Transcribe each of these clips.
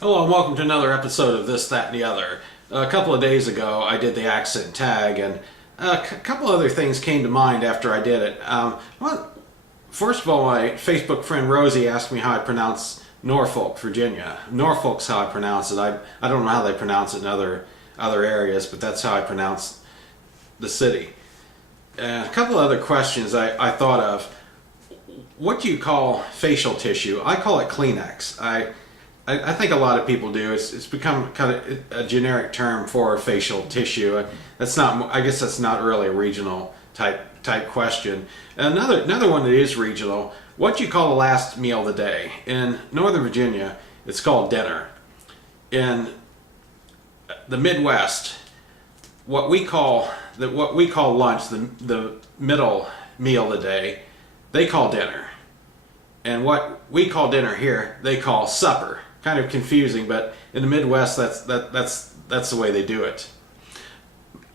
Hello and welcome to another episode of This, That, and the Other. A couple of days ago I did the accent tag, and a couple other things came to mind after I did it. First of all, my Facebook friend Rosie asked me how I pronounce Norfolk, Virginia. Norfolk's how I pronounce it. I don't know how they pronounce it in other areas, but that's how I pronounce the city. And a couple of other questions I thought of. What do you call facial tissue? I call it Kleenex. I think a lot of people do. It's become kind of a generic term for facial tissue. That's not. I guess that's not really a regional type question. Another one that is regional. What do you call the last meal of the day? In Northern Virginia, it's called dinner. In the Midwest, what we call lunch, the middle meal of the day, they call dinner. And what we call dinner here, they call supper. Kind of confusing, but in the Midwest, that's the way they do it.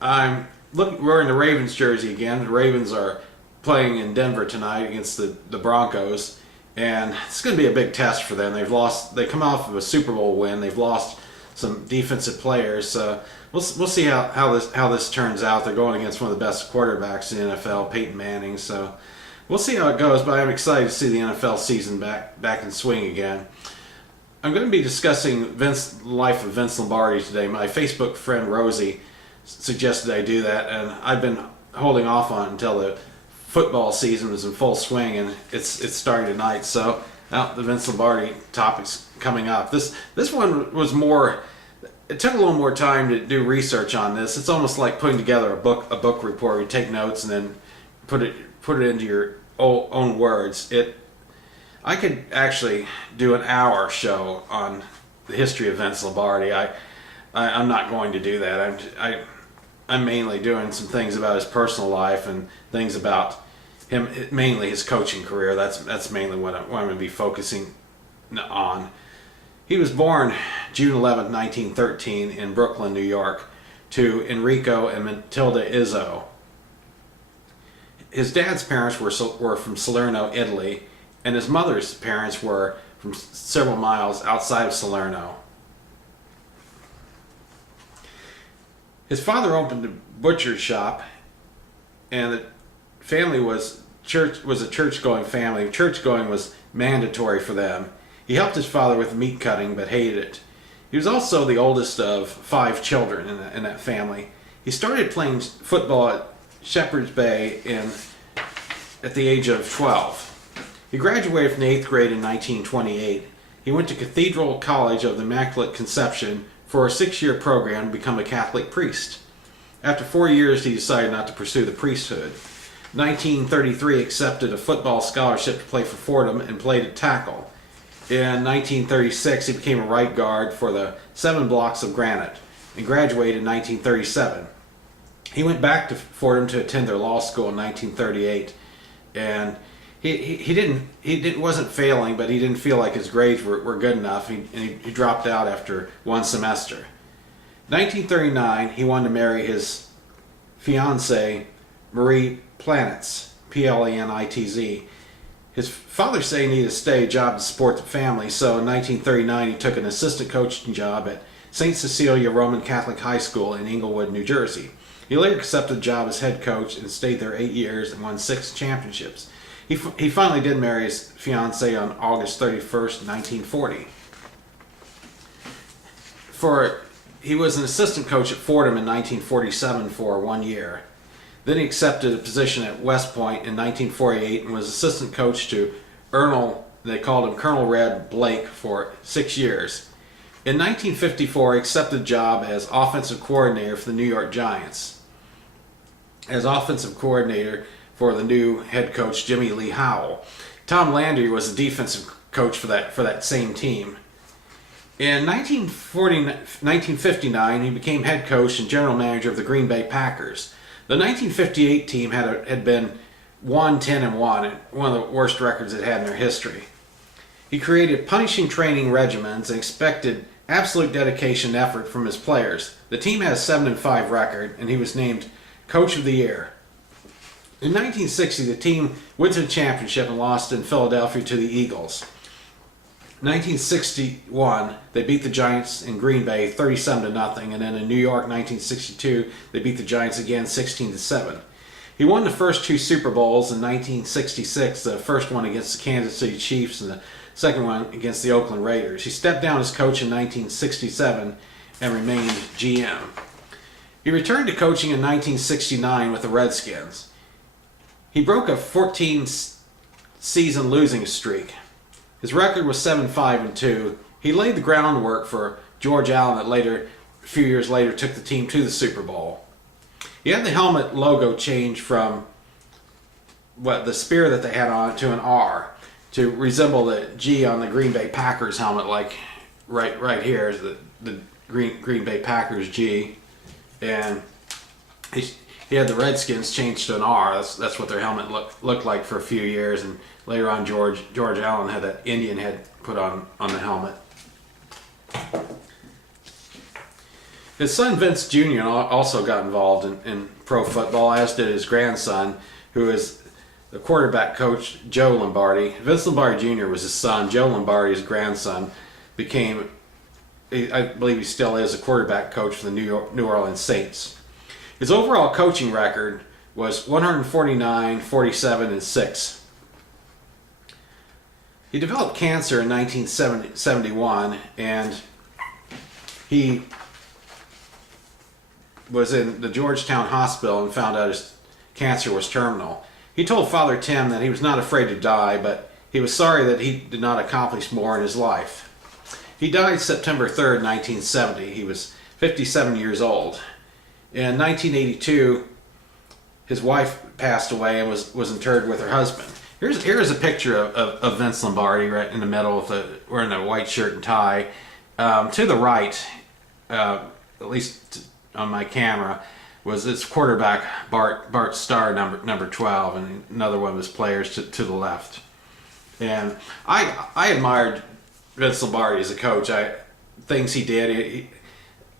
Wearing the Ravens jersey again. The Ravens are playing in Denver tonight against the Broncos, and it's going to be a big test for them. They come off of a Super Bowl win. They've lost some defensive players. We'll see how this turns out. They're going against one of the best quarterbacks in the NFL, Peyton Manning. So we'll see how it goes. But I'm excited to see the NFL season back in swing again. I'm going to be discussing the life of Vince Lombardi today. My Facebook friend Rosie suggested I do that, and I've been holding off on it until the football season is in full swing, and it's starting tonight. So now the Vince Lombardi topic's coming up. This one was more. It took a little more time to do research on this. It's almost like putting together a book report. You take notes and then put it into your own words. I could actually do an hour show on the history of Vince Lombardi. I'm not going to do that. I'm mainly doing some things about his personal life and things about him, mainly his coaching career. That's mainly what I'm going to be focusing on. He was born June 11, 1913 in Brooklyn, New York, to Enrico and Matilda Izzo. His dad's parents were from Salerno, Italy, and his mother's parents were from several miles outside of Salerno. His father opened a butcher shop, and the family was a church-going family. Church-going was mandatory for them. He helped his father with meat cutting, but hated it. He was also the oldest of 5 children in that family. He started playing football at Shepherd's Bay at the age of 12. He graduated from the 8th grade in 1928. He went to Cathedral College of the Immaculate Conception for a 6-year program to become a Catholic priest. After 4 years, he decided not to pursue the priesthood. 1933, accepted a football scholarship to play for Fordham and played at tackle. In 1936, he became a right guard for the 7 Blocks of Granite and graduated in 1937. He went back to Fordham to attend their law school in 1938, and he wasn't failing, but he didn't feel like his grades were good enough. He dropped out after 1 semester. 1939, he wanted to marry his fiancée, Marie Planitz, Planitz. His father said he needed a steady job to support the family, so in 1939 he took an assistant coaching job at St. Cecilia Roman Catholic High School in Englewood, New Jersey. He later accepted a job as head coach and stayed there 8 years and won 6 championships. He finally did marry his fiancée on August 31st, 1940. He was an assistant coach at Fordham in 1947 for 1 year. Then he accepted a position at West Point in 1948 and was assistant coach to they called him Colonel Red Blake, for 6 years. In 1954, he accepted a job as offensive coordinator for the New York Giants. As offensive coordinator for the new head coach, Jimmy Lee Howell. Tom Landry was the defensive coach for that same team. In 1959, he became head coach and general manager of the Green Bay Packers. The 1958 team had been 1-10-1, one of the worst records it had in their history. He created punishing training regimens and expected absolute dedication and effort from his players. The team had a 7-5 record, and he was named Coach of the Year. In 1960, the team went to the championship and lost in Philadelphia to the Eagles. 1961, they beat the Giants in Green Bay 37-0, and then in New York, 1962, they beat the Giants again 16-7. He won the first two Super Bowls in 1966, the first one against the Kansas City Chiefs and the second one against the Oakland Raiders. He stepped down as coach in 1967 and remained GM. He returned to coaching in 1969 with the Redskins. He broke a 14-season losing streak. His record was 7-5-2. He laid the groundwork for George Allen that a few years later took the team to the Super Bowl. He had the helmet logo change from the spear that they had on it to an R to resemble the G on the Green Bay Packers helmet, like right here is the Green Bay Packers G. And he had the Redskins changed to an R. That's what their helmet looked like for a few years, and later on George Allen had that Indian head put on the helmet. His son Vince Jr. also got involved in pro football, as did his grandson, who is the quarterback coach Joe Lombardi. Vince Lombardi Jr. was his son. Joe Lombardi, his grandson, became, I believe he still is, a quarterback coach for the New Orleans Saints. His overall coaching record was 149, 47, and 6. He developed cancer in 1971, and he was in the Georgetown Hospital and found out his cancer was terminal. He told Father Tim that he was not afraid to die, but he was sorry that he did not accomplish more in his life. He died September 3rd, 1970. He was 57 years old. In 1982, his wife passed away and was interred with her husband. Here's a picture of Vince Lombardi right in the middle wearing a white shirt and tie. To the right, at least on my camera, was its quarterback Bart Starr, number 12, and another one of his players to the left. And I admired Vince Lombardi as a coach. Things he did,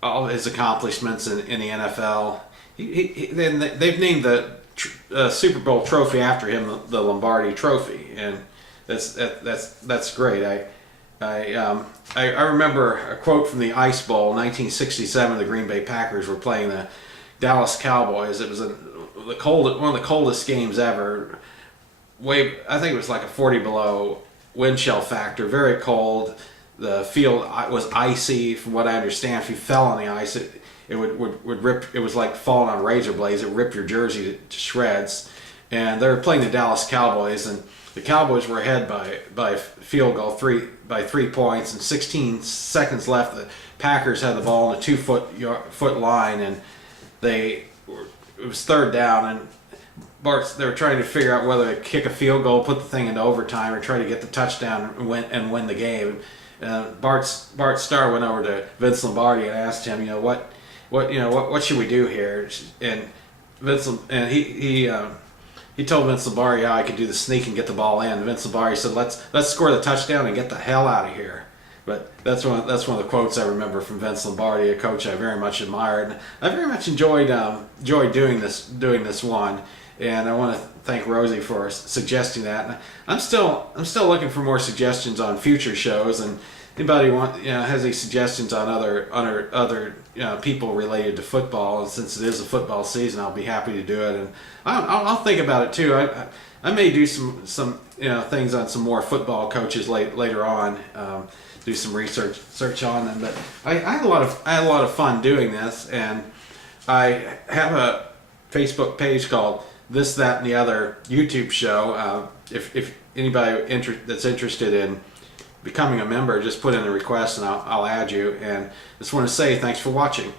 all his accomplishments in the NFL. Then they've named the Super Bowl trophy after him, the Lombardi Trophy, and that's great. I remember a quote from the Ice Bowl, 1967. The Green Bay Packers were playing the Dallas Cowboys. It was one of the coldest games ever. I think it was like a 40 below wind chill factor, very cold. The field was icy, from what I understand. If you fell on the ice, it would rip. It was like falling on razor blades. It would rip your jersey to shreds. And they were playing the Dallas Cowboys, and the Cowboys were ahead by field goal, 3 points, and 16 seconds left. The Packers had the ball on a 2-foot line, and it was third down, and they were trying to figure out whether to kick a field goal, put the thing into overtime, or try to get the touchdown and win the game. Bart Starr went over to Vince Lombardi and asked him, what should we do here? And he told Vince Lombardi how I could do the sneak and get the ball in. And Vince Lombardi said, "Let's score the touchdown and get the hell out of here." But that's one of the quotes I remember from Vince Lombardi, a coach I very much admired. And I very much enjoyed doing this one. And I want to thank Rosie for suggesting that. And I'm still looking for more suggestions on future shows. And anybody has any suggestions on other people related to football? And since it is a football season, I'll be happy to do it. And I'll think about it too. I may do some things on some more football coaches later on. Do some research on them. But I had a lot of fun doing this, and I have a Facebook page called This, That, and the Other YouTube show. If anybody that's interested in becoming a member, just put in a request and I'll add you. And just want to say thanks for watching.